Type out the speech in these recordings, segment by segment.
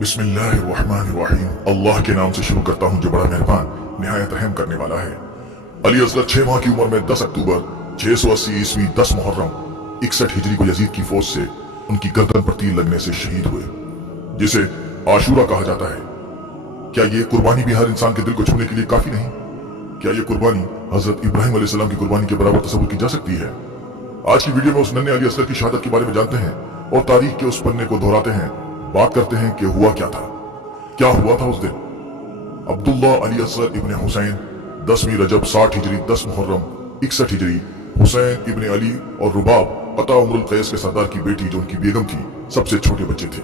بسم اللہ الرحمن الرحیم، اللہ کے نام سے شروع کرتا ہوں جو بڑا مہربان نہایت رحم کرنے والا ہے۔ علی اصغر 6 ماہ کی عمر میں 10 اکتوبر 680 عیسوی 10 محرم 61 ہجری کو یزید کی فوج سے ان کی گردن پر تیر لگنے سے شہید ہوئے، جسے عاشورہ کہا جاتا ہے۔ کیا یہ قربانی بھی ہر انسان کے دل کو چھونے کے لیے کافی نہیں؟ کیا یہ قربانی حضرت ابراہیم علیہ السلام کی قربانی کے برابر تصور کی جا سکتی ہے؟ آج کی ویڈیو میں اس ننھے علی اصغر کی شہادت کے بارے میں جانتے ہیں اور تاریخ کے اس پنے کو دہراتے ہیں، بات کرتے ہیں کہ ہوا کیا تھا، کیا ہوا تھا اس دن۔ عبداللہ علی اصغر ابن حسین 10ویں رجب 60 ہجری 10 محرم 61 ہجری حسین ابن علی اور رباب عطا عمر القیس کے سردار کی بیٹی جو ان کی بیگم تھی سب سے چھوٹے بچے تھے۔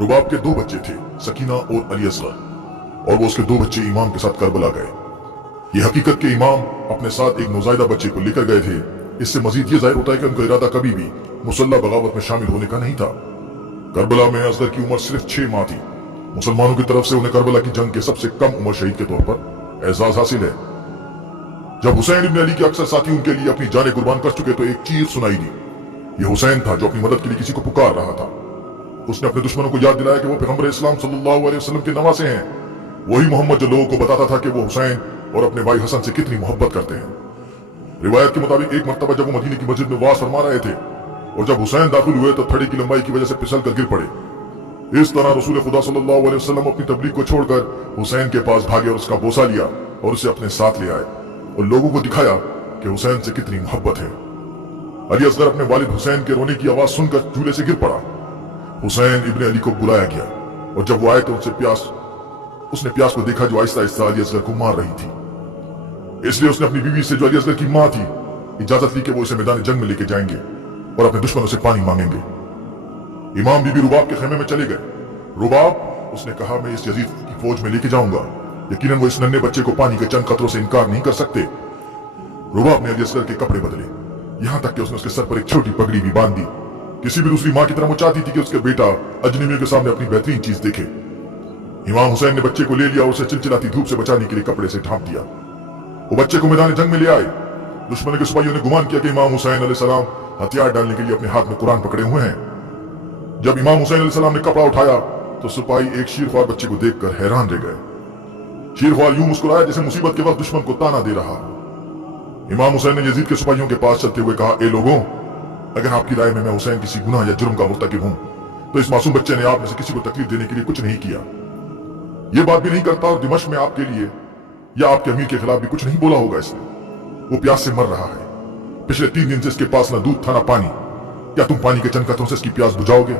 رباب کے 2 بچے تھے، سکینہ اور علی اصغر، اور وہ اس کے 2 بچے امام کے ساتھ کربلا گئے۔ یہ حقیقت کہ امام اپنے ساتھ ایک نوزائیدہ بچے کو لے کر گئے تھے، اس سے مزید یہ ظاہر ہوتا ہے کہ ان کا ارادہ کبھی بھی مسلح بغاوت میں شامل ہونے کا نہیں تھا۔ کربلا میں اصغر کی عمر صرف 6 ماہ تھی۔ مسلمانوں کی طرف سے انہیں کربلا کی جنگ کے سب سے کم عمر شہید کے طور پر اعزاز حاصل ہے۔ جب حسین ابن علی کے اکثر ساتھی ان کے لیے اپنی جانیں قربان کر چکے تو ایک چیخ سنائی دی۔ یہ حسین تھا جو اپنی مدد کے لیے کسی کو پکار رہا تھا۔ اس نے اپنے دشمنوں کو یاد دلایا کہ وہ پیغمبر اسلام صلی اللہ علیہ وسلم کے نواسے ہیں، وہی محمد جو لوگوں کو بتاتا تھا کہ وہ حسین اور اپنے بھائی حسن سے کتنی محبت کرتے ہیں۔ روایت کے مطابق ایک مرتبہ جب وہ مدینے کی مسجد میں واز فرما رہے تھے اور جب حسین داخل ہوئے تو تھڑی کی لمبائی کی وجہ سے پھسل کر گر پڑے۔ اس طرح رسول خدا صلی اللہ علیہ وسلم اپنی تبلیغ کو چھوڑ کر حسین کے پاس بھاگے اور اس کا بوسہ لیا اور اسے اپنے ساتھ لے آئے اور لوگوں کو دکھایا کہ حسین سے کتنی محبت ہے۔ علی اصغر اپنے والد حسین کے رونے کی آواز سن کر جھولے سے گر پڑا۔ حسین ابن علی کو بلایا گیا اور جب وہ آئے تو اس نے پیاس کو دیکھا جو آہستہ آہستہ علی اصغر کو مار رہی تھی۔ اس لیے اس نے اپنی بیوی سے جو علی اصغر کی ماں تھی اجازت لی کہ وہ اسے میدان جنگ میں لے کے جائیں گے اور اپنے دشمنوں سے پانی مانگیں گے۔ امام بی بی رباب کے خیمے میں چلے گئے۔ رباب، اس نے کہا، میں اس یزید کی فوج میں لے کے جاؤں گا، یقیناً وہ اس ننھے بچے کو پانی کے چند قطروں سے انکار نہیں کر سکتے۔ رباب نے علی اصغر کے کپڑے بدلے، یہاں تک کہ اس نے اس کے سر پر ایک چھوٹی پگڑی بھی باندھ دی۔ کسی بھی دوسری ماں کی طرح وہ چاہتی تھی کہ اس کے بیٹا اجنبیوں کے سامنے اپنی بہترین چیز دیکھے۔ امام حسین نے بچے کو لے لیا اور اسے چلچلاتی دھوپ سے بچانے کے لیے کپڑے سے ڈھانپ دیا۔ وہ بچے کو میدان جنگ میں لے آئے۔ دشمن کے سپاہیوں نے گمان کیا کہ امام حسین علیہ السلام ہتھیار ڈالنے کے لیے اپنے ہاتھ میں قرآن پکڑے ہوئے ہیں۔ جب امام حسین علیہ السلام نے کپڑا اٹھایا تو سپاہی ایک شیرخوار بچے کو دیکھ کر حیران رہ گئے۔ شیرخوار یوں مسکرایا جیسے مصیبت کے وقت دشمن کو تانا دے رہا۔ امام حسین نے یزید کے سپاہیوں کے پاس چلتے ہوئے کہا، اے لوگوں، اگر آپ کی رائے میں حسین کسی گناہ یا جرم کا مرتکب ہوں تو اس معصوم بچے نے آپ میں سے کسی کو تکلیف دینے کے لیے کچھ نہیں کیا، یہ بات بھی نہیں کرتا اور دمشق میں آپ کے لیے یا آپ کے امیر کے خلاف بھی کچھ نہیں بولا ہوگا۔ اس نے وہ پیاس سے مر رہا ہے، پچھلے 3 دن سے اس کے پاس نہ دودھ تھا نہ پانی، کیا تم پانی کے چند قطروں سے اس کی پیاس بجھاؤ گے؟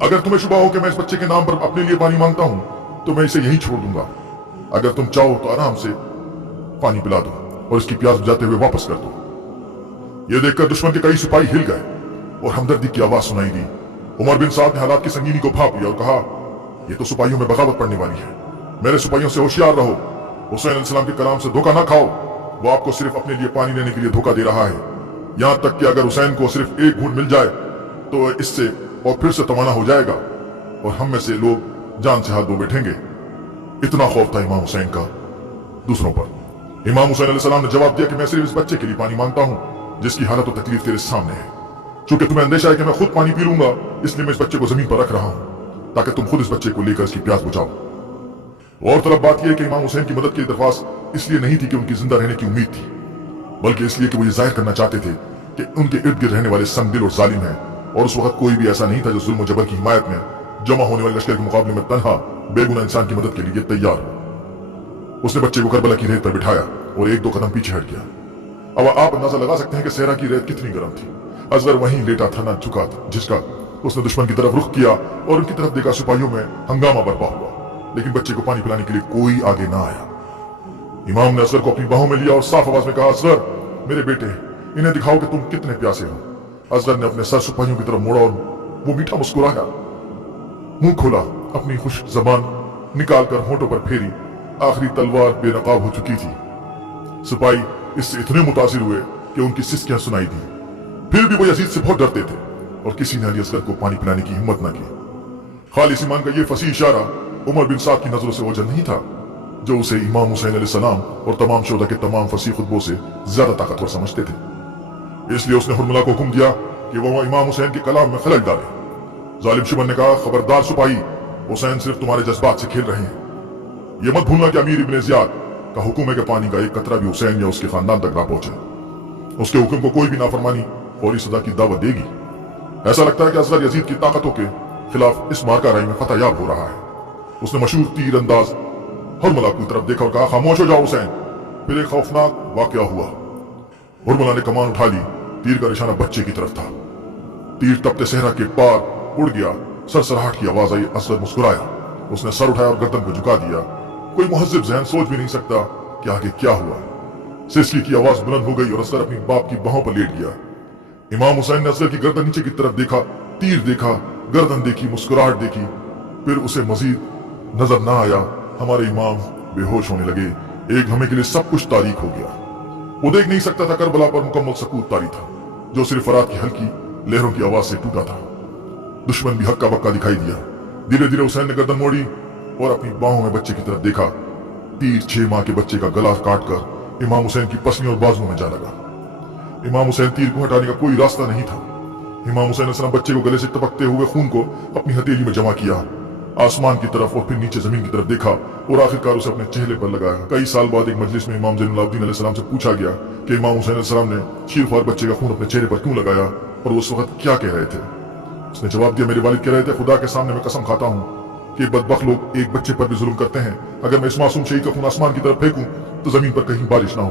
اگر تمہیں شبہ ہو کہ میں اس بچے کے نام پر اپنے لیے پانی مانگتا ہوں تو میں اسے یہیں چھوڑ دوں گا، اگر تم چاہو تو آرام سے پانی پلا دو اور اس کی پیاس بجھاتے ہوئے واپس کر دو۔ یہ دیکھ کر دشمن کے کئی سپاہی ہل گئے اور ہمدردی کی آواز سنائی دی۔ عمر بن سعد نے حالات کی سنگینی کو بھاپ لیا اور کہا، یہ تو سپاہیوں میں بغاوت پڑنے والی ہے، میرے سپاہیوں سے ہوشیار رہو، حسین علیہ السلام کے کلام سے دھوکہ نہ کھاؤ، وہ آپ کو صرف اپنے لیے پانی لینے کے لیے دھوکہ دے رہا ہے، یہاں تک کہ اگر حسین کو صرف ایک گھونٹ مل جائے تو اس سے اور پھر سے توانا ہو جائے گا اور ہم میں سے لوگ جان سے ہاتھ دھو بیٹھیں گے۔ اتنا خوف تھا امام حسین کا دوسروں پر۔ امام حسین علیہ السلام نے جواب دیا کہ میں صرف اس بچے کے لیے پانی مانگتا ہوں جس کی حالت و تکلیف تیرے سامنے ہے، چونکہ تمہیں اندیشہ ہے کہ میں خود پانی پی لوں گا، اس لیے میں اس بچے کو زمین پر رکھ رہا ہوں تاکہ تم خود اس بچے کو لے کر اس کی پیاس بجھاؤ۔ اور طرف بات یہ ہے کہ امام حسین کی مدد کی درخواست اس لیے نہیں تھی کہ ان کی زندہ رہنے کی امید تھی، بلکہ اس لیے کہ وہ یہ ظاہر کرنا چاہتے تھے کہ ان کے ارد گرد رہنے والے سنگ دل اور ظالم ہیں، اور اس وقت کوئی بھی ایسا نہیں تھا جو ظلم و جبر کی حمایت میں جمع ہونے والے لشکر کے مقابلے میں تنہا بے گناہ انسان کی مدد کے لیے تیار ہو۔ اس نے بچے کو کربلا کی ریت پر بٹھایا اور 1-2 قدم پیچھے ہٹ گیا۔ اب آپ اندازہ لگا سکتے ہیں کہ صحرا کی ریت کتنی گرم تھی۔ اصغر وہیں لیٹا تھا، نہ جھکا تھا، جھچکا۔ اس نے دشمن کی طرف رخ کیا اور ان کی طرف دیکھا، سپاہیوں میں ہنگامہ برپا ہوا، لیکن بچے کو پانی پلانے کے لیے کوئی آگے نہ آیا۔ امام نے اصغر کو اپنی باہوں میں لیا اور صاف آواز میں کہا، اصغر میرے بیٹے، انہیں دکھاؤ کہ تم کتنے پیاسے ہو۔ اصغر نے اپنے سر سپاہیوں کی طرف موڑا اور وہ میٹھا مسکرایا، منہ کھولا، اپنی خشک زبان نکال کر ہونٹوں پر پھیری، آخری تلوار بے نقاب ہو چکی تھی۔ سپاہی اس سے اتنے متاثر ہوئے کہ ان کی سسکیاں سنائی دی، پھر بھی وہ یزید سے بہت ڈرتے تھے اور کسی نے علی اصغر کو پانی پلانے کی ہمت نہ کی۔ خالص ایمان کا یہ فصیح اشارہ عمر بن سعد کی نظروں سے اوجھل نہیں تھا، جو اسے امام حسین علیہ السلام اور تمام شہداء کے تمام فصیح خطبوں سے زیادہ طاقتور سمجھتے تھے۔ اس لیے اس نے ہرملا کو حکم دیا کہ وہ امام حسین کے کلام میں خلل ڈالے۔ ظالم شمن نے کہا، خبردار سپاہی، حسین صرف تمہارے جذبات سے کھیل رہے ہیں۔ یہ مت بھولنا کہ امیر ابن زیاد کا حکم ہے کہ پانی کا ایک قطرہ بھی حسین یا اس کے خاندان تک نہ پہنچے۔ اس کے حکم کو کوئی بھی نافرمانی فوری سزا کی دعوت دے گی۔ ایسا لگتا ہے کہ اصغر یزید کی طاقتوں کے خلاف اس مارکہ رائی میں فتح یاب ہو رہا ہے۔ اس نے مشہور تیر انداز ہرملا کی طرف دیکھا اور کہا، خاموش ہو جاؤ حسین۔ پھر ایک خوفناک واقعہ ہوا۔ ہرملا نے کمان اٹھا لی، تیر کا نشانہ بچے کی طرف تھا۔ تیر تپتے صحرا کے پار اڑ گیا، سرسراہٹ کی آواز آئی، اصغر مسکرایا، اس نے سر اٹھایا اور گردن کو جھکا دیا۔ کوئی مہذب ذہن سوچ بھی نہیں سکتا کہ آگے کیا ہوا۔ سسکی کی آواز بلند ہو گئی اور اصغر اپنی باپ کی باہوں پر لیٹ گیا۔ امام حسین نے اصغر کی گردن نیچے کی طرف دیکھا، تیر دیکھا، گردن دیکھی، مسکراہٹ دیکھی، پھر اسے مزید نظر نہ آیا۔ ہمارے امام بے ہوش ہونے لگے۔ ایک دھمے کے لیے سب کچھ تاریک ہو گیا۔ وہ دیکھ نہیں سکتا تھا، کربلا پر مکمل سکوت طاری تھا، جو صرف فرات کی ہلکی لہروں کی آواز سے ٹوٹا تھا۔ دشمن بھی ہکا بکا دکھائی دیا۔ دھیرے دھیرے حسین نے گردن موڑی اور اپنی باہوں میں بچے کی طرف دیکھا۔ تیر 6 ماہ کے بچے کا گلا کاٹ کر امام حسین کی پسلیوں اور بازوؤں میں جا لگا۔ امام حسین تیر کو ہٹانے کا کوئی راستہ نہیں تھا۔ امام حسین نے بچے کو گلے سے ٹپکتے ہوئے خون کو اپنی ہتھیلی میں جمع کیا، آسمان کی طرف اور پھر نیچے زمین کی طرف دیکھا اور آخرکار اسے اپنے چہرے پر لگایا۔ کئی سال بعد ایک مجلس میں امام زین العابدین علیہ السلام سے پوچھا گیا کہ امام حسین علیہ السلام نے شیرخوار بچے کا خون اپنے چہرے پر کیوں لگایا اور وہ اس وقت کیا کہہ رہے تھے؟ اس نے جواب دیا، میرے والد کہہ رہے تھے، خدا کے سامنے میں قسم کھاتا ہوں کہ بدبخت لوگ ایک بچے پر بھی ظلم کرتے ہیں۔ اگر میں اس معصوم شہید کا خون آسمان کی طرف پھینکوں تو زمین پر کہیں بارش نہ ہو،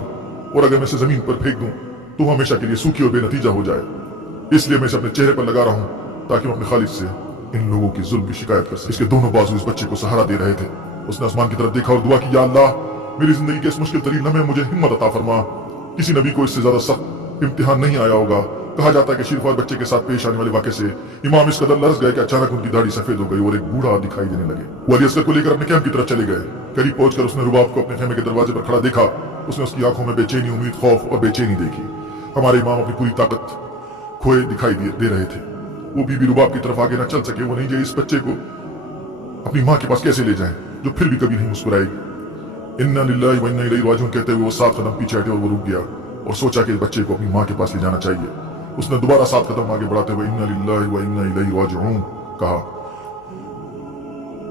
اور اگر میں اسے زمین پر پھینک دوں تو ہمیشہ کے لیے سوکھی اور بے نتیجہ ہو جائے۔ اس لیے میں اسے اپنے چہرے پر لگا رہا ہوں تاکہ میں اپنے خالق سے ان لوگوں کی ظلم کی شکایت کر سکوں۔ اس کے دونوں بازو اس بچے کو سہارا دے رہے تھے۔ اس نے آسمان کی طرف دیکھا اور دعا کی، یا اللہ میری زندگی کے اس مشکل ترین لمحے مجھے ہمت عطا فرما۔ کسی نبی کو اس سے زیادہ سخت امتحان نہیں آیا ہوگا۔ کہا جاتا ہے کہ شیرخوار بچے کے ساتھ پیش آنے والے واقعے سے امام اس قدر لرز گئے کہ اچانک ان کی داڑھی سفید ہو گئی اور ایک بوڑھا دکھائی دینے لگے۔ وہ علی اصغر کو لے کر اپنے کیمپ کی طرف چلے گئے۔ قریب پہنچ کر اس نے رباب کو اپنے خیمے کے دروازے پر کھڑا دیکھا۔ اس نے اس کی آنکھوں میں بے چینی، امید، خوف اور بے چینی دیکھی۔ ہمارے امام اپنی پوری طاقت کھوئے دکھائی دے رہے تھے۔ وہ بی رباب کی طرف آگے نہ چل سکے۔ وہ نہیں جائے اس بچے کو اپنی ماں کے پاس کیسے لے جائیں جو پھر بھی کبھی نہیں مسکرائے گی۔ انا للہ و انا الیہ راجعون کہتے ہوئے وہ 7 قدم پیچھے ہٹے اور وہ رک گیا اور سوچا کہ اس بچے کو اپنی ماں کے پاس لے جانا چاہیے۔ اس نے دوبارہ 7 قدم آگے بڑھاتے ہوئے انا للہ و انا الیہ راجعون کہا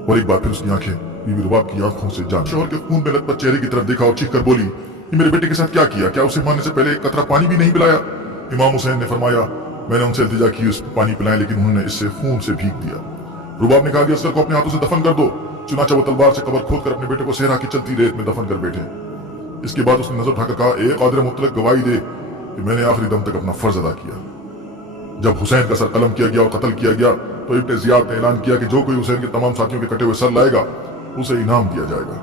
اور ایک بار پھر اس کی آنکھیں بی رباب کی آنکھوں سے جان۔ شوہر کے خون میں لطپت چہرے کی طرف دیکھا اور چیخ کر بولی، یہ میرے بیٹے کے ساتھ کیا کیا؟ کیا اسے مارنے سے پہلے ایک قطرہ پانی بھی نہیں پلایا؟ امام حسین نے فرمایا، میں نے ان سے التجا کی اس پانی پلائیں، لیکن انہوں نے اس سے خون سے بھیگ دیا۔ رباب نے کہا کہ اصغر کو اپنے ہاتھوں سے دفن کر دو۔ چنانچہ وہ تلوار سے قبر کھود کر اپنے بیٹے کو صحرا کی چلتی ریت میں دفن کر بیٹھے۔ اس کے بعد اس نے نظر اٹھا کر کہا، اے قادر مطلق گواہی دے کہ میں نے آخری دم تک اپنا فرض ادا کیا۔ جب حسین کا سر قلم کیا گیا اور قتل کیا گیا تو ابن زیاد نے اعلان کیا کہ جو کوئی حسین کے تمام ساتھیوں کے کٹے ہوئے سر لائے گا اسے انعام دیا جائے گا۔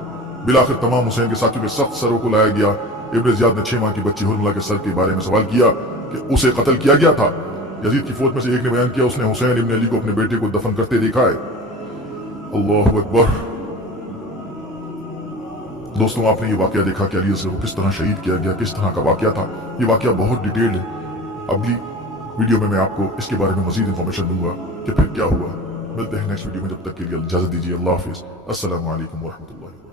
بالآخر تمام حسین کے ساتھیوں کے سخت سروں کو لایا گیا۔ ابن زیاد نے 6 ماہ کی بچی ہرملا کے سر کے بارے میں سوال کیا کہ اسے قتل کیا گیا تھا۔ یزید کی فوج میں سے ایک نے بیان کیا اس نے حسین ابن علی کو اپنے بیٹے کو دفن کرتے دیکھا ہے۔ اللہ اکبر۔ دوستوں، آپ نے یہ واقعہ دیکھا کہ علی اصغر کو کس طرح شہید کیا گیا، کس طرح کا واقعہ تھا۔ یہ واقعہ بہت ڈیٹیلڈ ہے۔ اگلی ویڈیو میں آپ کو اس کے بارے میں مزید انفارمیشن دوں گا کہ پھر کیا ہوا۔ ملتے ہیں نیکسٹ ویڈیو میں، جب تک کے لیے اجازت دیجیے۔ اللہ حافظ۔ السلام علیکم ورحمۃ اللہ۔